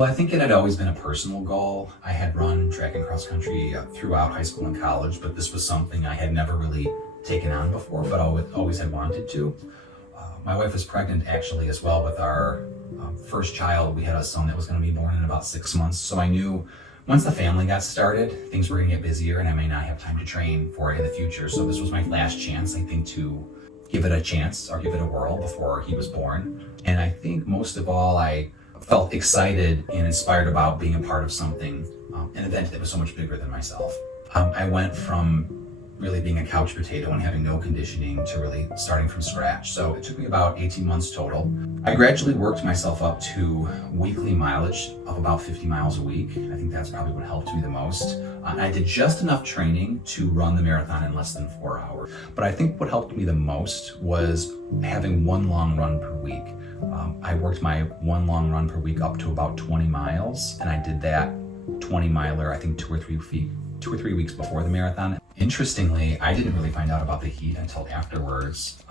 Well, I think it had always been a personal goal. I had run track and cross country throughout high school and college, but this was something I had never really taken on before, but always had wanted to. My wife was pregnant actually as well with our first child. We had a son that was going to be born in about 6 months. So I knew once the family got started, things were going to get busier and I may not have time to train for it in the future. So this was my last chance, I think, to give it a chance or give it a whirl before he was born. And I think most of all, I felt excited and inspired about being a part of something, an event that was so much bigger than myself. I went from really being a couch potato and having no conditioning to really starting from scratch. So it took me about 18 months total. I gradually worked myself up to weekly mileage of about 50 miles a week. I think that's probably what helped me the most. I did just enough training to run the marathon in less than 4 hours. But I think what helped me the most was having one long run per week. I worked my one long run per week up to about 20 miles, and I did that 20 miler, I think 2 or 3 weeks before the marathon. Interestingly, I didn't really find out about the heat until afterwards.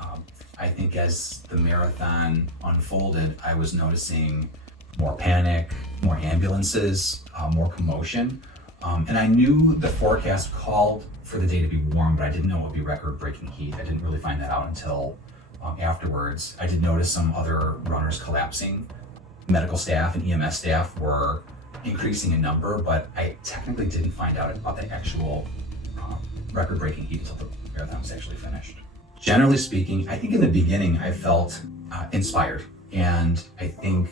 I think as the marathon unfolded, I was noticing more panic, more ambulances, more commotion. And I knew the forecast called for the day to be warm, but I didn't know it would be record-breaking heat. I didn't really find that out until afterwards. I did notice some other runners collapsing. Medical staff and EMS staff were increasing in number, but I technically didn't find out about the actual record-breaking heat until the marathon was actually finished. Generally speaking, I think in the beginning I felt inspired, and I think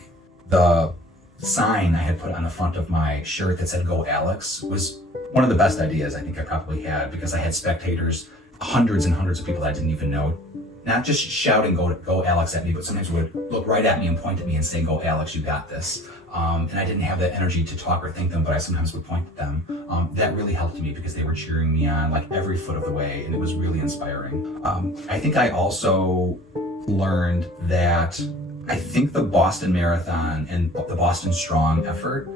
the sign I had put on the front of my shirt that said "Go Alex" was one of the best ideas I think I probably had, because I had spectators, hundreds and hundreds of people that I didn't even know, not just shouting "Go Alex" at me, but sometimes would look right at me and point at me and say, "Go Alex, you got this." And I didn't have that energy to talk or thank them, but I sometimes would point at them. That really helped me because they were cheering me on like every foot of the way, and it was really inspiring. I think I also learned that I think the Boston Marathon and the Boston Strong effort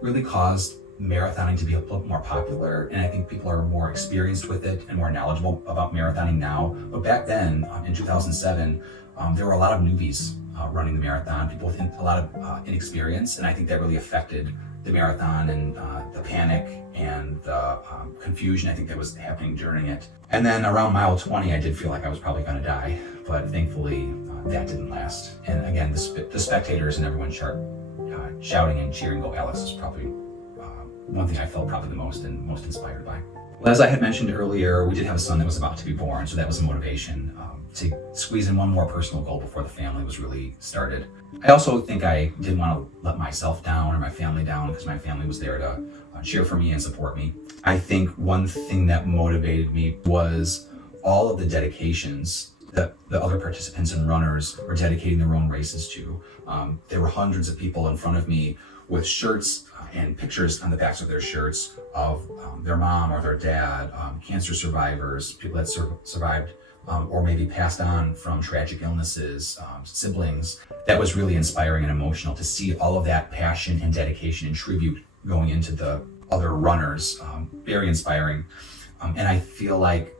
really caused marathoning to be a little more popular, and I think people are more experienced with it and more knowledgeable about marathoning now. But back then, in 2007, there were a lot of newbies running the marathon, people with a lot of inexperience, and I think that really affected the marathon and the panic and the confusion I think that was happening during it. And then around mile 20, I did feel like I was probably going to die, but thankfully that didn't last. And again, the spectators and everyone shouting and cheering "Go Alex" is probably one thing I felt probably the most and most inspired by. Well, as I had mentioned earlier, we did have a son that was about to be born, so that was a motivation. To squeeze in one more personal goal before the family was really started. I also think I didn't want to let myself down or my family down, because my family was there to cheer for me and support me. I think one thing that motivated me was all of the dedications that the other participants and runners were dedicating their own races to. There were hundreds of people in front of me with shirts and pictures on the backs of their shirts of their mom or their dad, cancer survivors, people that survived or maybe passed on from tragic illnesses, siblings. That was really inspiring and emotional to see all of that passion and dedication and tribute going into the other runners. Very inspiring. And I feel like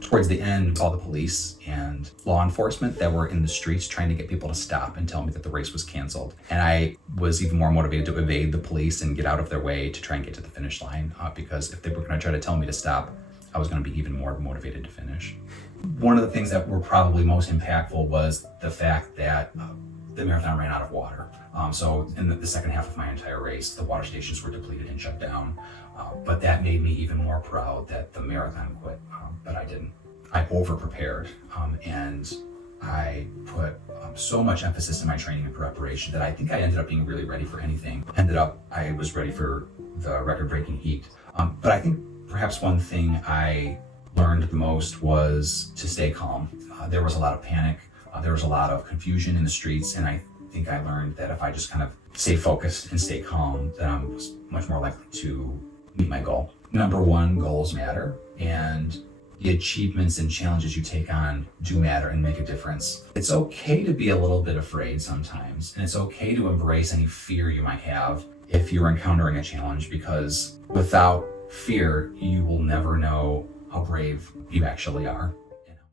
towards the end, all the police and law enforcement that were in the streets trying to get people to stop and tell me that the race was canceled. And I was even more motivated to evade the police and get out of their way to try and get to the finish line, because if they were going to try to tell me to stop, I was going to be even more motivated to finish. One of the things that were probably most impactful was the fact that the marathon ran out of water. So in the second half of my entire race, the water stations were depleted and shut down. But that made me even more proud that the marathon quit, but I didn't. I over-prepared, and I put so much emphasis in my training and preparation that I think I ended up being really ready for anything. I was ready for the record-breaking heat. But I think perhaps one thing I learned the most was to stay calm. There was a lot of panic. There was a lot of confusion in the streets, and I think I learned that if I just kind of stay focused and stay calm, then I'm much more likely to meet my goal. Number one, goals matter, and the achievements and challenges you take on do matter and make a difference. It's okay to be a little bit afraid sometimes, and it's okay to embrace any fear you might have if you're encountering a challenge, because without fear, you will never know how brave you actually are.